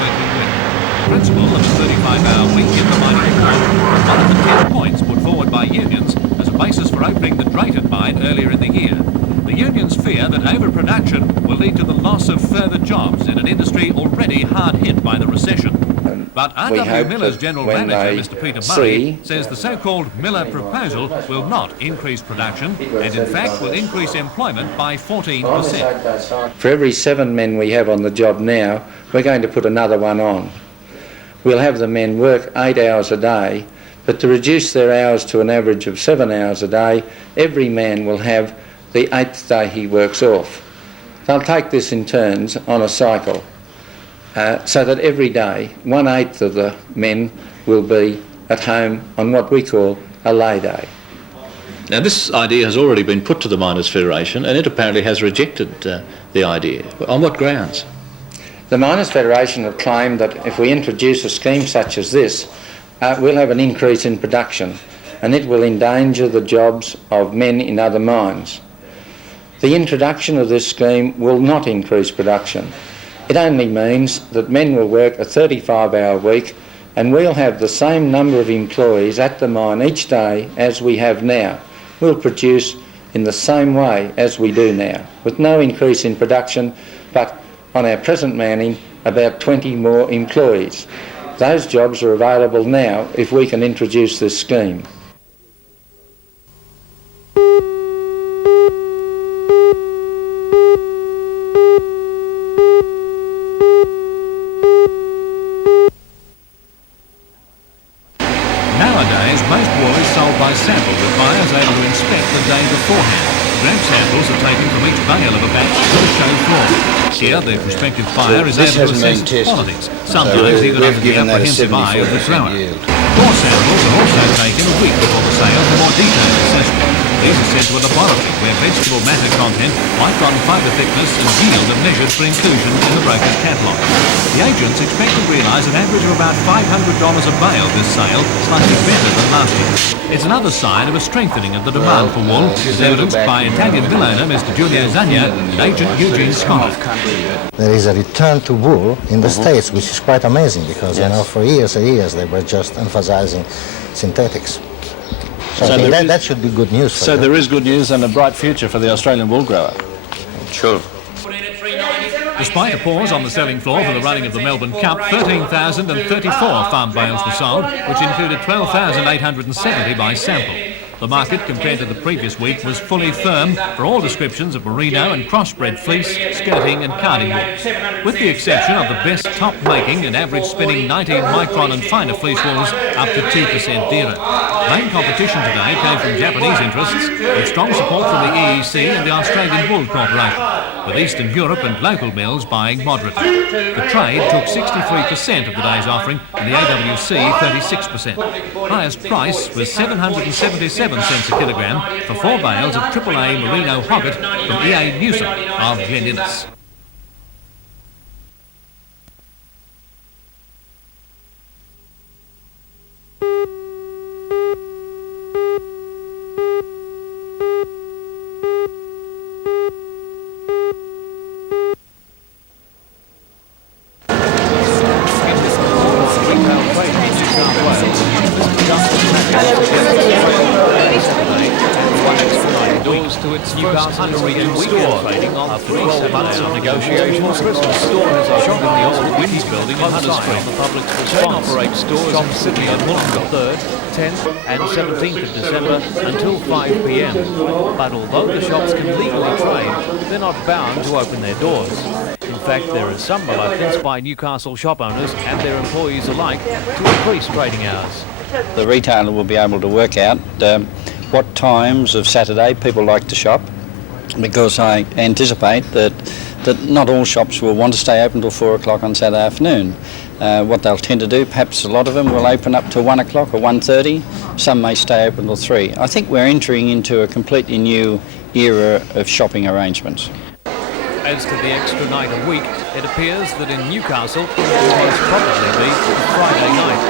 working week. The principle of a 35-hour week in the mining report was one of the 10 points put forward by unions as a basis for opening the Drayton mine earlier in the year. The unions fear that overproduction will lead to the loss of further jobs in an industry already hard hit by the recession. But R.W. Miller's General Manager, Mr. Peter Murray, says the so-called Miller proposal will not increase production and in fact will increase employment by 14%. For every 7 men we have on the job now, we're going to put another one on. We'll have the men work 8 hours a day, but to reduce their hours to an average of 7 hours a day, every man will have the 8th day he works off. They'll take this in turns on a cycle. So that every day, 1/8 of the men will be at home on what we call a lay day. Now this idea has already been put to the Miners' Federation and it apparently has rejected the idea. On what grounds? The Miners' Federation have claimed that if we introduce a scheme such as this, we'll have an increase in production and it will endanger the jobs of men in other mines. The introduction of this scheme will not increase production. It only means that men will work a 35-hour week and we'll have the same number of employees at the mine each day as we have now. We'll produce in the same way as we do now, with no increase in production, but on our present manning, about 20 more employees. Those jobs are available now if we can introduce this scheme. Nowadays, most wool is sold by sample with buyers able to inspect the day beforehand. Grab samples are taken from each bale of a batch to the show floor. Here, the prospective buyer is able to assess qualities, sometimes even under the apprehensive eye of the grower. Core samples are also taken a week before the sale for more detailed assessment. These are sent to a laboratory where vegetable matter content, micron fibre thickness and yield are measured for inclusion in the broker's catalogue. The agents expect to realise an average of about $500 a bale this sale, slightly better than last year. It's another sign of a strengthening of the demand for wool, as evidenced by Italian mill owner Mr. Giulio Zagna and agent Eugene Scott. There is a return to wool in the States, which is quite amazing because, you know, for years and years they were just emphasizing synthetics. So I think that should be good news for you. So there is good news and a bright future for the Australian wool grower. Sure. Despite a pause on the selling floor for the running of the Melbourne Cup, 13,034 farm bales were sold, which included 12,870 by sample. The market, compared to the previous week, was fully firm for all descriptions of merino and crossbred fleece, skirting and carding wool, with the exception of the best top-making and average spinning 19 micron and finer fleece wools up to 2% dearer. Main competition today came from Japanese interests, with strong support from the EEC and the Australian Wool Corporation, with Eastern Europe and local mills buying moderately. The trade took 63% of the day's offering and the AWC 36%. Highest price was 777 cents a kilogram for 4 bales of AAA merino hogget from E.A. Newsom of Glen Innes. To its Newcastle weekend trading after 12 months of negotiations. The store has opened in the old Winds building in Hunters Street. The public's response operates stores in Sydney on the 3rd, 10th and 17th of December until 5 p.m. But although the shops can legally trade, they're not bound to open their doors. In fact, there is some reluctance by Newcastle shop owners and their employees alike to increase trading hours. The retailer will be able to work out what times of Saturday people like to shop, because I anticipate that not all shops will want to stay open till 4 o'clock on Saturday afternoon. What they'll tend to do, perhaps a lot of them will open up till 1 o'clock or 1:30. Some may stay open till 3. I think we're entering into a completely new era of shopping arrangements. As to the extra night a week, it appears that in Newcastle it will most probably be Friday night.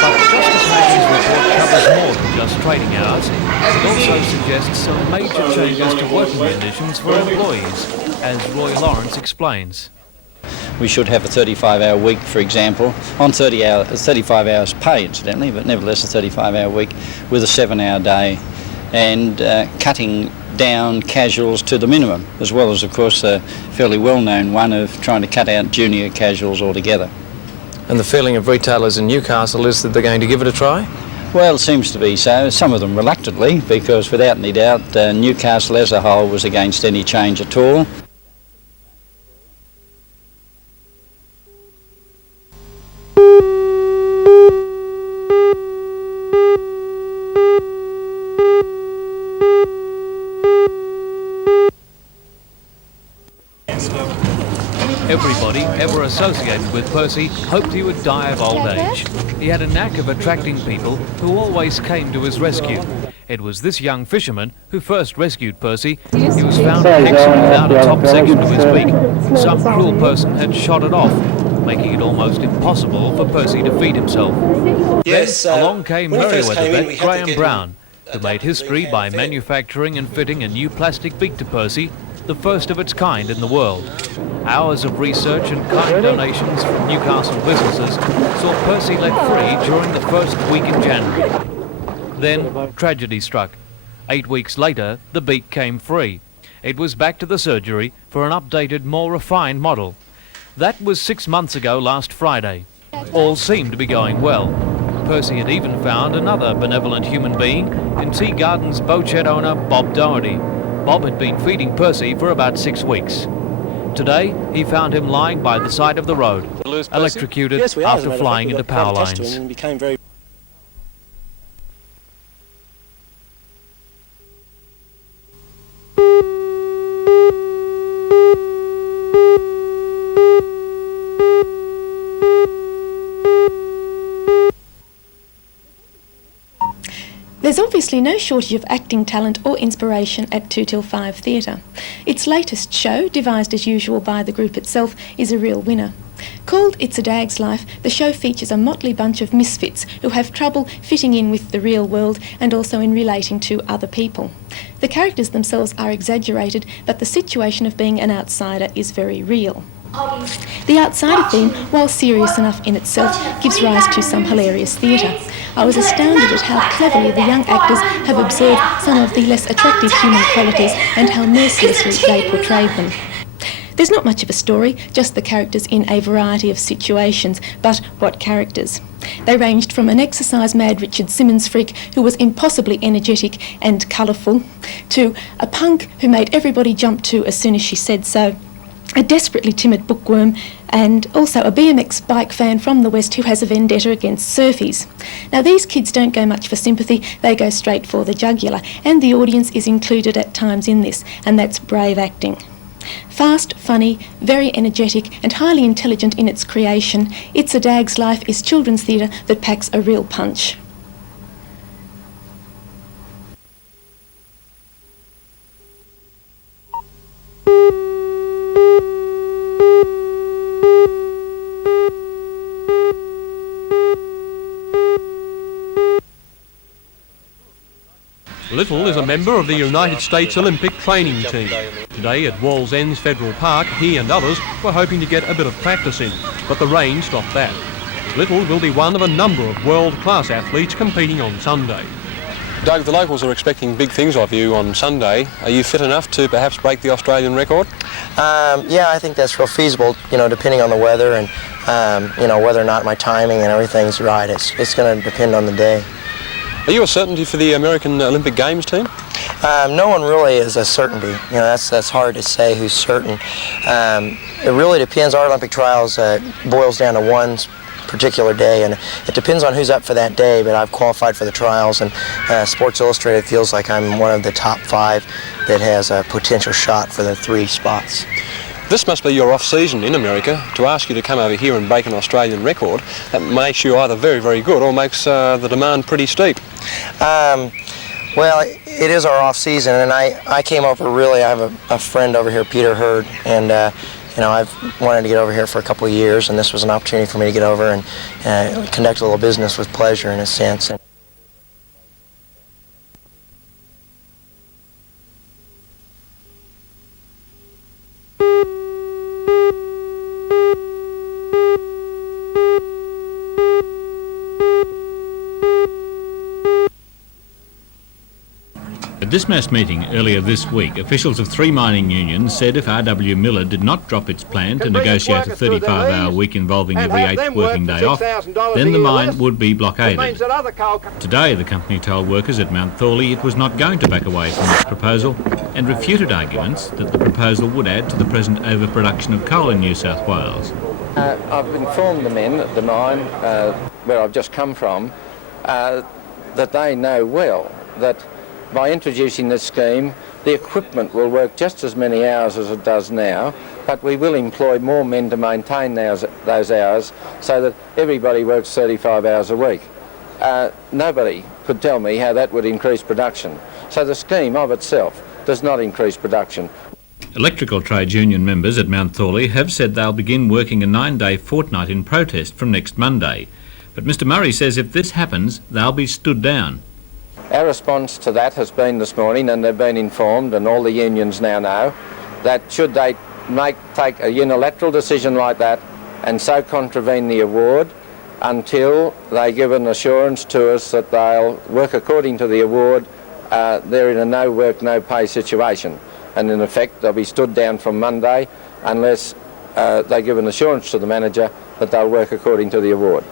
But Justice Mackey's report covers more than just trading hours. It also suggests some major changes to working conditions for employees, as Roy Lawrence explains. we should have a 35-hour week, for example, on 35 hours pay, incidentally, but nevertheless a 35-hour week with a 7-hour day, and cutting down casuals to the minimum, as well as, of course, the fairly well-known one of trying to cut out junior casuals altogether. And the feeling of retailers in Newcastle is that they're going to give it a try? Well, it seems to be so, some of them reluctantly, because without any doubt Newcastle as a whole was against any change at all. Everybody ever associated with Percy hoped he would die of old age. He had a knack of attracting people who always came to his rescue. It was this young fisherman who first rescued Percy. He was found hanging without a top section to his beak. Some cruel person had shot it off, making it almost impossible for Percy to feed himself. Yes, then along came Merriweather vet we had to Graham get Brown, who made history by manufacturing and fitting a new plastic beak to Percy, the first of its kind in the world. Hours of research and kind donations from Newcastle businesses saw Percy let free during the first week in January. Then tragedy struck. 8 weeks later, the beak came free. It was back to the surgery for an updated, more refined model. That was 6 months ago last Friday. All seemed to be going well. Percy had even found another benevolent human being in Tea Garden's boat-shed owner, Bob Doherty. Bob had been feeding Percy for about 6 weeks. Today, he found him lying by the side of the road, electrocuted after flying into power lines. There's obviously no shortage of acting talent or inspiration at 2 till 5 Theatre. Its latest show, devised as usual by the group itself, is a real winner. Called It's a Dag's Life, the show features a motley bunch of misfits who have trouble fitting in with the real world and also in relating to other people. The characters themselves are exaggerated, but the situation of being an outsider is very real. The outsider theme, while serious enough in itself, gives rise to some hilarious theatre. I was astounded at how cleverly the young actors have observed some of the less attractive human qualities and how mercilessly they portrayed them. There's not much of a story, just the characters in a variety of situations, but what characters? They ranged from an exercise-mad Richard Simmons freak who was impossibly energetic and colourful, to a punk who made everybody jump to as soon as she said so, a desperately timid bookworm, and also a BMX bike fan from the West who has a vendetta against surfies. Now, these kids don't go much for sympathy, they go straight for the jugular, and the audience is included at times in this, and that's brave acting. Fast, funny, very energetic and highly intelligent in its creation, It's a Dag's Life is children's theatre that packs a real punch. Little is a member of the United States Olympic training team. Today at Wallsends Federal Park, he and others were hoping to get a bit of practice in, but the rain stopped that. Little will be one of a number of world-class athletes competing on Sunday. Doug, the locals are expecting big things of you on Sunday. Are you fit enough to perhaps break the Australian record? Yeah, I think that's real feasible, depending on the weather and, whether or not my timing and everything's right. It's going to depend on the day. Are you a certainty for the American Olympic Games team? No one really is a certainty. That's hard to say who's certain. It really depends. Our Olympic trials boils down to one particular day, and it depends on who's up for that day, but I've qualified for the trials, and Sports Illustrated feels like I'm one of the top 5 that has a potential shot for the 3 spots. This must be your off-season in America. To ask you to come over here and break an Australian record, that makes you either very, very good or makes the demand pretty steep. Well, it is our off-season, and I came over really, I have a friend over here, Peter Hurd, and I've wanted to get over here for a couple of years, and this was an opportunity for me to get over and conduct a little business with pleasure in a sense. At this mass meeting earlier this week, officials of 3 mining unions said if R.W. Miller did not drop its plan to negotiate a 35-hour week involving every 8th working day off, then the mine would be blockaded. Today, the company told workers at Mount Thorley it was not going to back away from its proposal and refuted arguments that the proposal would add to the present overproduction of coal in New South Wales. I've informed the men at the mine, where I've just come from, that they know well that by introducing this scheme, the equipment will work just as many hours as it does now, but we will employ more men to maintain those hours so that everybody works 35 hours a week. Nobody could tell me how that would increase production. So the scheme of itself does not increase production. Electrical trades union members at Mount Thorley have said they'll begin working a 9-day fortnight in protest from next Monday. But Mr Murray says if this happens, they'll be stood down. Our response to that has been this morning, and they've been informed, and all the unions now know, that should they take a unilateral decision like that and so contravene the award until they give an assurance to us that they'll work according to the award, they're in a no work, no pay situation. And in effect, they'll be stood down from Monday unless they give an assurance to the manager that they'll work according to the award.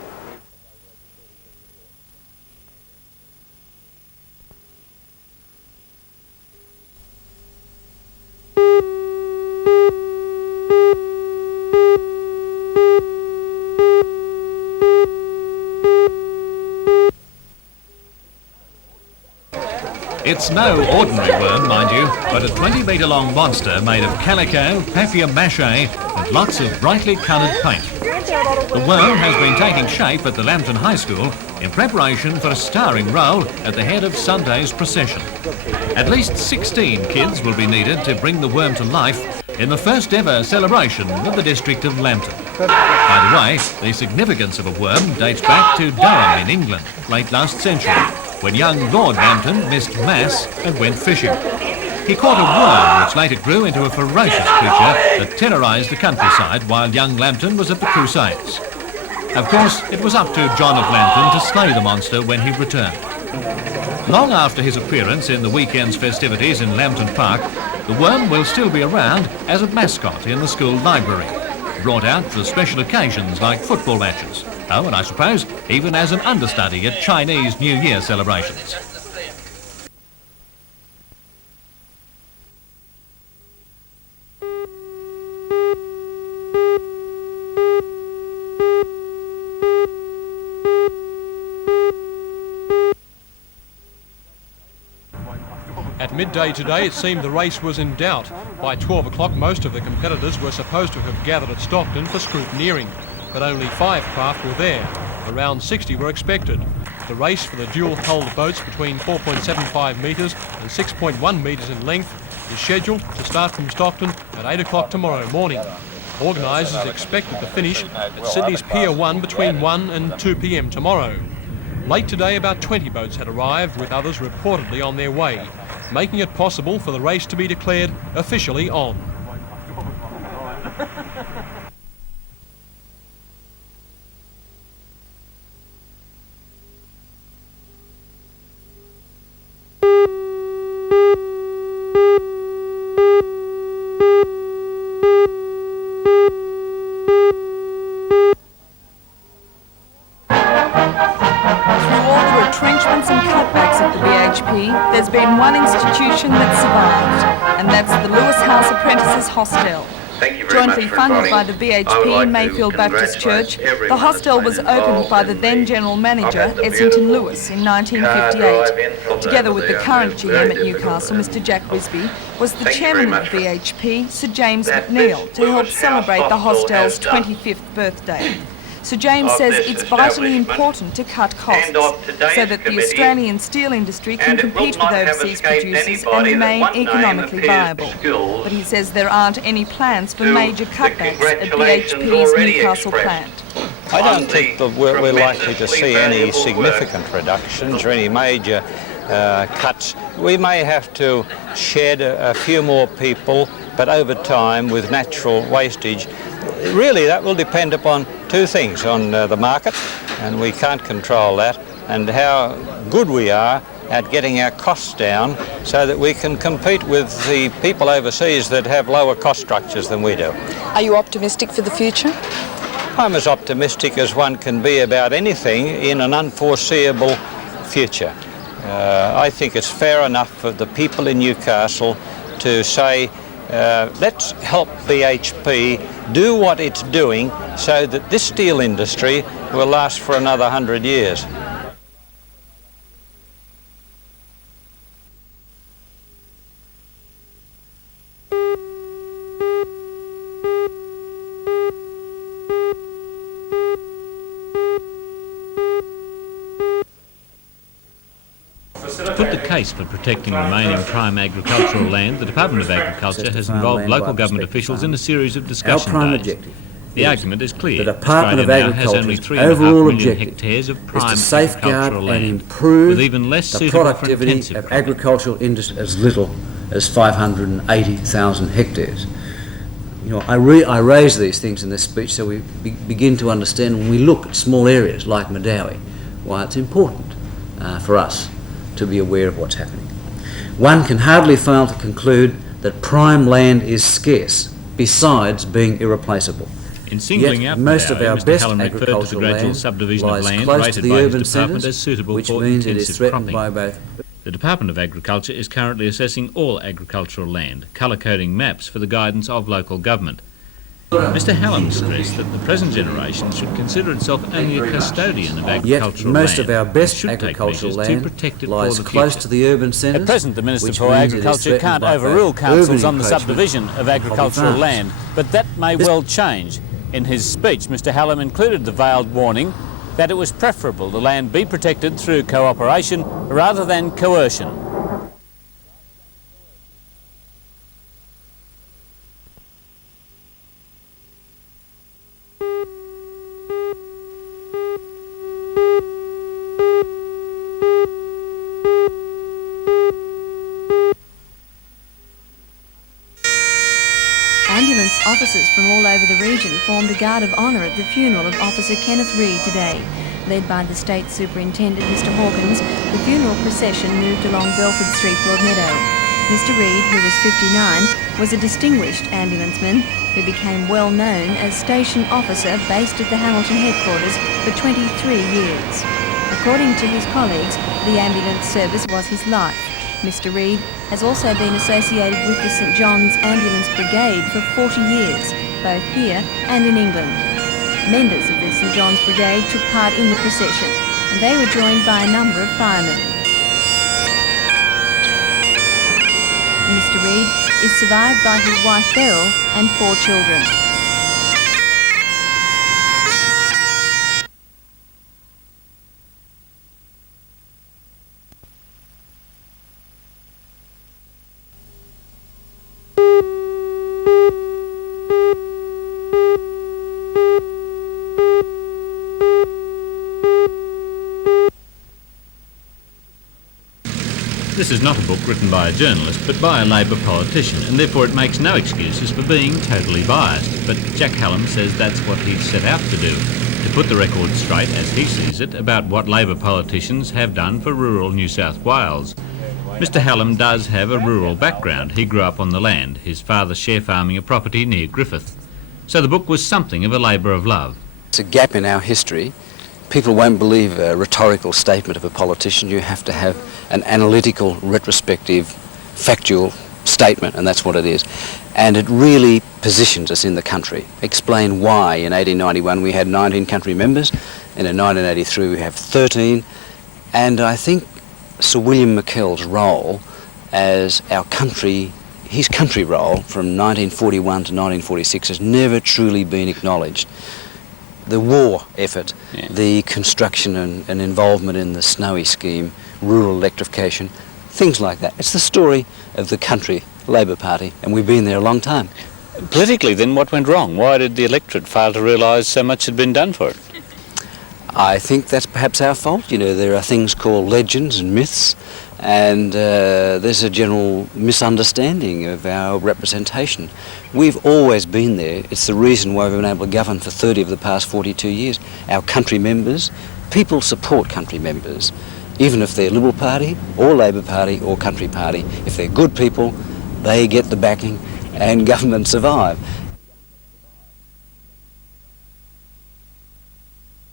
It's no ordinary worm, mind you, but a 20-metre-long monster made of calico, papier-mâché and lots of brightly coloured paint. The worm has been taking shape at the Lambton High School in preparation for a starring role at the head of Sunday's procession. At least 16 kids will be needed to bring the worm to life in the first ever celebration of the district of Lambton. By the way, the significance of a worm dates back to Durham in England, late last century, when young Lord Lambton missed Mass and went fishing. He caught a worm which later grew into a ferocious creature that terrorised the countryside while young Lambton was at the Crusades. Of course, it was up to John of Lambton to slay the monster when he returned. Long after his appearance in the weekend's festivities in Lambton Park, the worm will still be around as a mascot in the school library, brought out for special occasions like football matches. Oh, and I suppose even as an understudy at Chinese New Year celebrations. At midday today, it seemed the race was in doubt. By 12 o'clock, most of the competitors were supposed to have gathered at Stockton for scrutineering, but only 5 craft were there. Around 60 were expected. The race for the dual-hulled boats between 4.75 metres and 6.1 metres in length is scheduled to start from Stockton at 8 o'clock tomorrow morning. Organisers expected to finish at Sydney's Pier 1 between 1 and 2 p.m. tomorrow. Late today, about 20 boats had arrived, with others reportedly on their way, making it possible for the race to be declared officially on. There's been one institution that's survived, and that's the Lewis House Apprentices Hostel. Jointly funded by the BHP and Mayfield Baptist Church, the hostel was opened by the then General Manager, Essington Lewis, in 1958. Together with the current GM at Newcastle, Mr Jack Wisby, was the chairman of the BHP, Sir James McNeill, to help celebrate the hostel's 25th birthday. Sir James says it's vitally important to cut costs so that the Australian steel industry can compete with overseas producers and remain economically viable. But he says there aren't any plans for major cutbacks at BHP's Newcastle plant. I don't think that we're likely to see any significant reductions or any major cuts. We may have to shed a few more people, but over time, with natural wastage, really that will depend upon 2 things: on the market, and we can't control that, and how good we are at getting our costs down so that we can compete with the people overseas that have lower cost structures than we do. Are you optimistic for the future? I'm as optimistic as one can be about anything in an unforeseeable future. I think it's fair enough for the people in Newcastle to say, let's help BHP do what it's doing so that this steel industry will last for another 100 years. To put the case for protecting remaining prime agricultural land, the Department of Agriculture has involved local government officials in a series of discussion days. The argument is clear. The Department of Agriculture's overall objective is to safeguard and improve the productivity of agricultural industry as little as 580,000 hectares. You know, I raise these things in this speech so we begin to understand when we look at small areas like Madawi why it's important for us to be aware of what's happening. One can hardly fail to conclude that prime land is scarce, besides being irreplaceable. In singling out most of our Mr. best Hallam referred to the agricultural gradual land subdivision of lies land close to rated the by his urban department centres, as suitable which for means it is intensive threatened cropping. by both. The Department of Agriculture is currently assessing all agricultural land, colour-coding maps for the guidance of local government. Mr. Hallam stressed that the present generation should consider itself only a custodian of agricultural land. Most of our best should agricultural take measures land to protect it lies for the close future. to the urban centres. At present, the Minister which for means it is Agriculture threatened can't by overrule both councils urban on the encroachment subdivision of agricultural farms. land, but that may well change. In his speech, Mr. Hallam included the veiled warning that it was preferable the land be protected through cooperation rather than coercion. Ambulance officers from all over the region formed a guard of honour at the funeral of Officer Kenneth Reid today. Led by the State Superintendent, Mr Hawkins, the funeral procession moved along Belford Street, Broadmeadow. Mr Reid, who was 59, was a distinguished ambulanceman who became well known as station officer based at the Hamilton headquarters for 23 years. According to his colleagues, the ambulance service was his life. Mr Reid has also been associated with the St John's Ambulance Brigade for 40 years, both here and in England. Members of the St John's Brigade took part in the procession, and they were joined by a number of firemen. Mr Reid is survived by his wife Beryl and 4 children. This is not a book written by a journalist, but by a Labor politician, and therefore it makes no excuses for being totally biased. But Jack Hallam says that's what he's set out to do, to put the record straight, as he sees it, about what Labor politicians have done for rural New South Wales. Mr Hallam does have a rural background. He grew up on the land, his father share farming a property near Griffith. So the book was something of a labour of love. It's a gap in our history. People won't believe a rhetorical statement of a politician. You have to have an analytical, retrospective, factual statement, and that's what it is. And it really positions us in the country. Explain why in 1891 we had 19 country members, and in 1983 we have 13. And I think Sir William McKell's role as our country, his country role from 1941 to 1946 has never truly been acknowledged. The war effort, the construction and involvement in the Snowy scheme, rural electrification, things like that. It's the story of the country, Labor Party, and we've been there a long time. Politically, then, what went wrong? Why did the electorate fail to realise so much had been done for it? I think that's perhaps our fault. You know, there are things called legends and myths, and there's a general misunderstanding of our representation. We've always been there. It's the reason why we've been able to govern for 30 of the past 42 years. Our country members, people support country members. even if they're Liberal Party or Labor Party or Country Party. If they're good people, they get the backing and government survive.